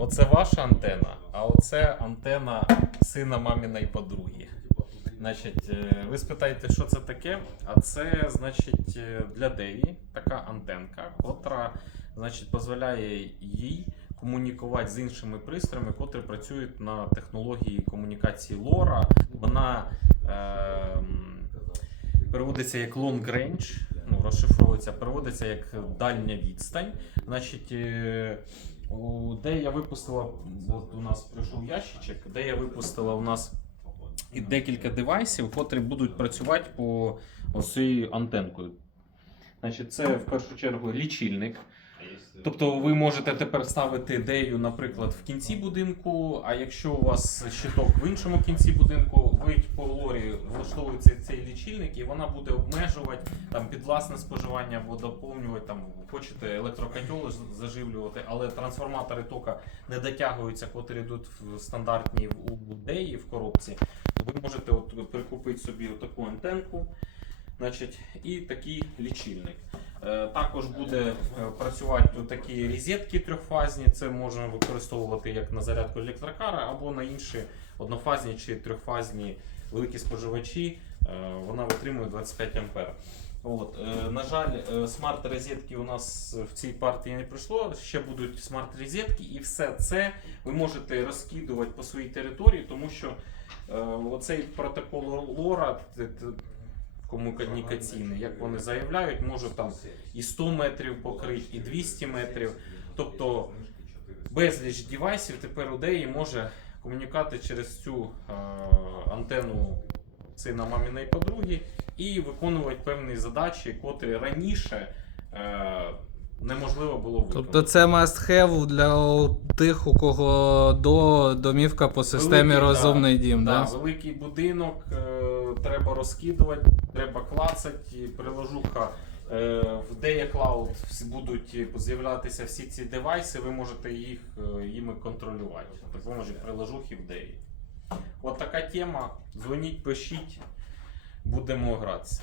Оце ваша антена, а оце антена сина маміної подруги. Значить, е, ви спитаєте, що це таке? А це, значить, е, для Деві така антенка, котра значить, дозволяє їй комунікувати з іншими пристроями, котрі працюють на технології комунікації LoRa. Вона е, переводиться як long range, ну, розшифровується, переводиться як дальня відстань. Значить, е, де я випустила, от у нас прийшов ящичок, де я випустила у нас і декілька девайсів, котрі будуть працювати по цією антенкою. Значить, це в першу чергу лічильник. Тобто ви можете тепер ставити дею, наприклад, в кінці будинку, а якщо у вас щиток в іншому кінці будинку, ви по лорі влаштовується цей лічильник, і вона буде обмежувати там під власне споживання або доповнювати там, хочете електрокотел заживлювати, але трансформатори тока не дотягуються, котрі йдуть в стандартні у деї в коробці. Ви можете от прикупити собі таку антенку. Значить, і такий лічильник. Е, Також буде е, працювати такі розетки трьохфазні. Це можна використовувати як на зарядку електрокара або на інші однофазні чи трьохфазні великі споживачі. Е, Вона витримує 25 ампер. От, на жаль, смарт-розетки у нас в цій партії не прийшло. Ще будуть смарт-розетки, і все це ви можете розкидувати по своїй території, тому що оцей протокол т- комунікаційний, як вони заявляють, може там і 100 метрів покрити, і 200 метрів. Тобто безліч девайсів тепер у деї може комунікати через цю е, антенну сина маміної подруги і виконувати певні задачі, котрі раніше е, неможливо було виконати. Тобто це must have для тих, у кого до домівка по системі Великий, розумний дім, Да, да? великий будинок, е, треба розкидувати, треба клацати, приложуха. Е, в Deya Cloud будуть з'являтися всі ці девайси, ви можете їх е, їми контролювати. Так допоможе приложухи в Deya. От така тема. Дзвоніть, пишіть, будемо гратися.